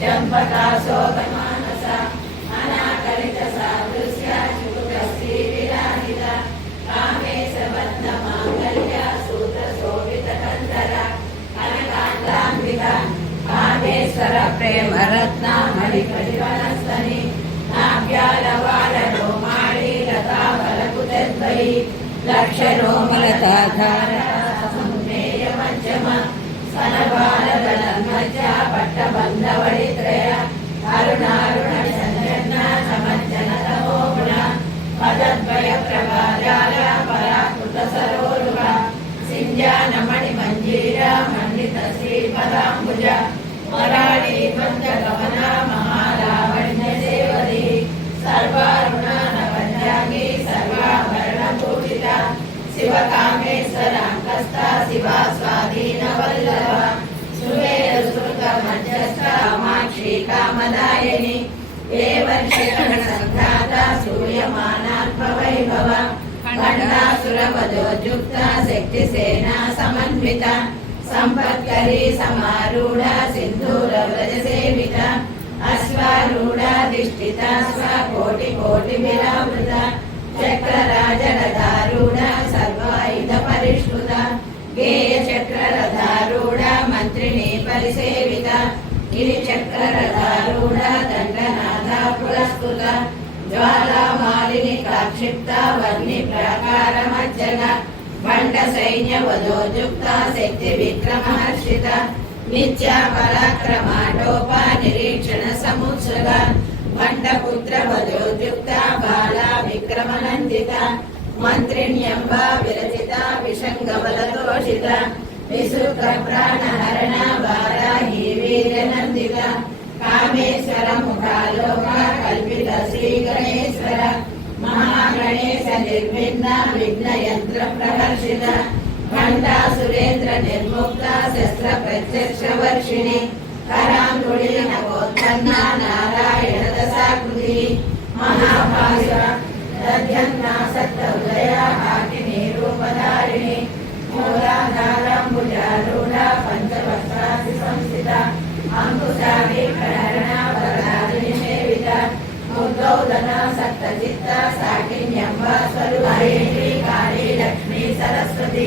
జంపకాశోకమానస అనాకలిత సాదృశ్య చుకుట శ్రీ విరాహిత కామేశ బంధ మాంగళ్య సూత శోభిత కందర కనకాంతాన్విత కామేశ్వర ప్రేమ రత్న మణి ప్రతివనస్తని నాభ్యాలవాల రోమాణి లతా బలకు తెద్వయి లక్ష రోమలతాధార సన్నేయ మధ్యమ సనబాల గణ మధ్య పట్ట బంధవడి अरुणारुण सञ्जन्ना జ్ఞానదాయని దేవర్షణ సంఘాత సూయమానాత్మవైభవ ఖండాసురవధోజుక్త శక్తి సేనా సమన్విత. సంపత్కరి సమారూఢ సింధూర వ్రజ సేవిత అశ్వారూఢాధిష్ఠిత స్వకోటి కోటి విరామృత చక్రరాజరథారూఢ సర్వాయుధ పరిష్కృత. గేయ చక్రరథారూఢ మంత్రిని పరిసేవిత. గిరిచక్రరథారూఢ దండనాథ పురస్కృత జ్వాలామాలిని కాక్షిప్త వర్ణి ప్రాకార మజ్జన బండ సైన్య వధోయుక్త శక్తి విక్రమహర్షిత నిత్య పరాక్రమాటోప నిరీక్షణ సముత్సర బండపుత్ర వధోయుక్త బాల విక్రమనందిత మంత్రిణ్యంబ విరచిత విషంగవలదోషిత విశుక ప్రాణహరణ వారాహి వీరనందిక కామేశ్వర ముఖాలోక కల్పిత శ్రీ గణేశ్వర మహాగణేశ నిర్విఘ్న విఘ్న యంత్ర ప్రహర్షిత ఖండా సురేంద్ర నిర్ముక్త శస్త్ర ప్రత్యక్ష వర్షిణి కరాంగుడి నవోత్పన్న నారాయణ దశాకృతి మహాభాష దధ్యన్నా ఉదయ ఆకి సప్తచిత్త సాకిన్యంబ స్వరూపేణి కాళీ లక్ష్మీ సరస్వతి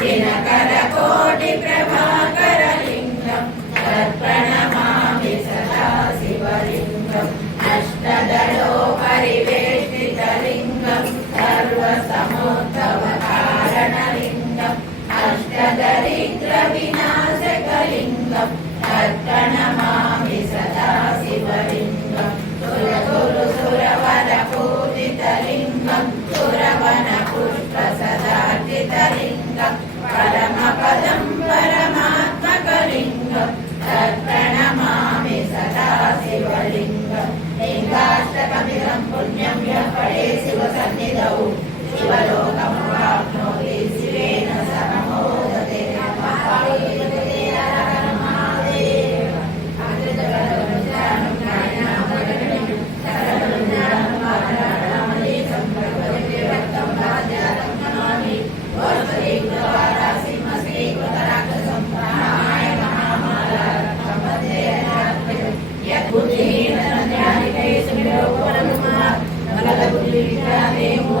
Yeah. Aleluia.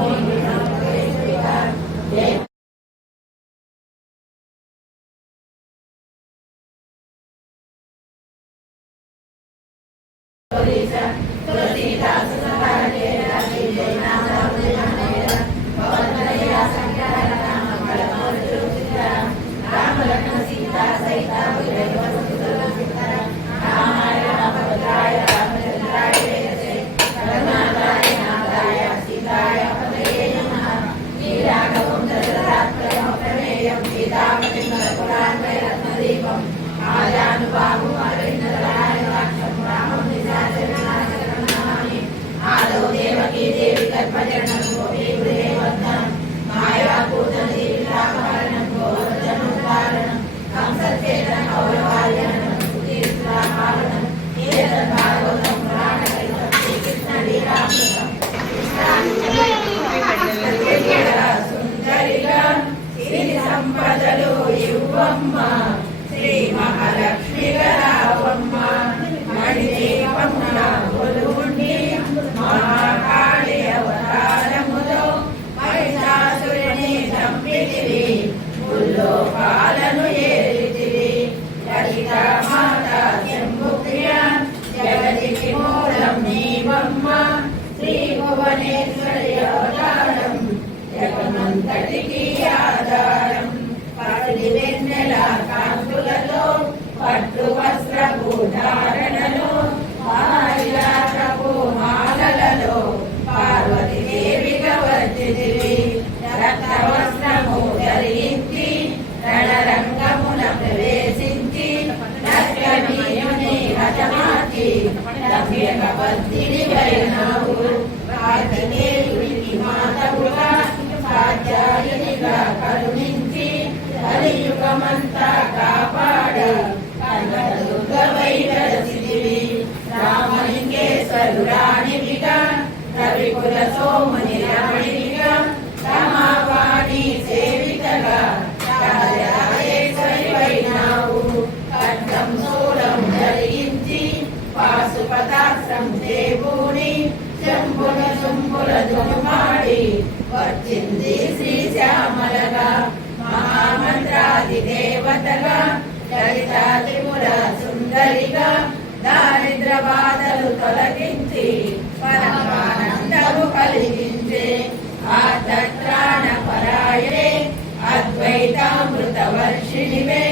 లోకాలను ఏలితిరి లలిత మాత శంభుప్రియ జగతికి మూలం నీవమ్మ శ్రీ భువనేశ్వరి అవతారం జగమంతటికి ఆధారం పది వెన్నెల కాంతులలో పట్టు వస్త్రభూధారం కలిగిగా కరుణించి కలియుగమంతా కాపాడ కన్నదుర్గవైరసివి రామలింగేశ్వరురాణివిగా కవికుల సోముని రాణివిగా రమావాణి సేవితగా శంభుల శంభుల వచ్చింది శ్రీ యువతగా లలితాదిముల సుందరిగా దారిద్ర బాధలు తొలగించి పరమానందము కలిగించే ఆ తత్రాణ పరాయే అద్వైతామృత వర్షిణివే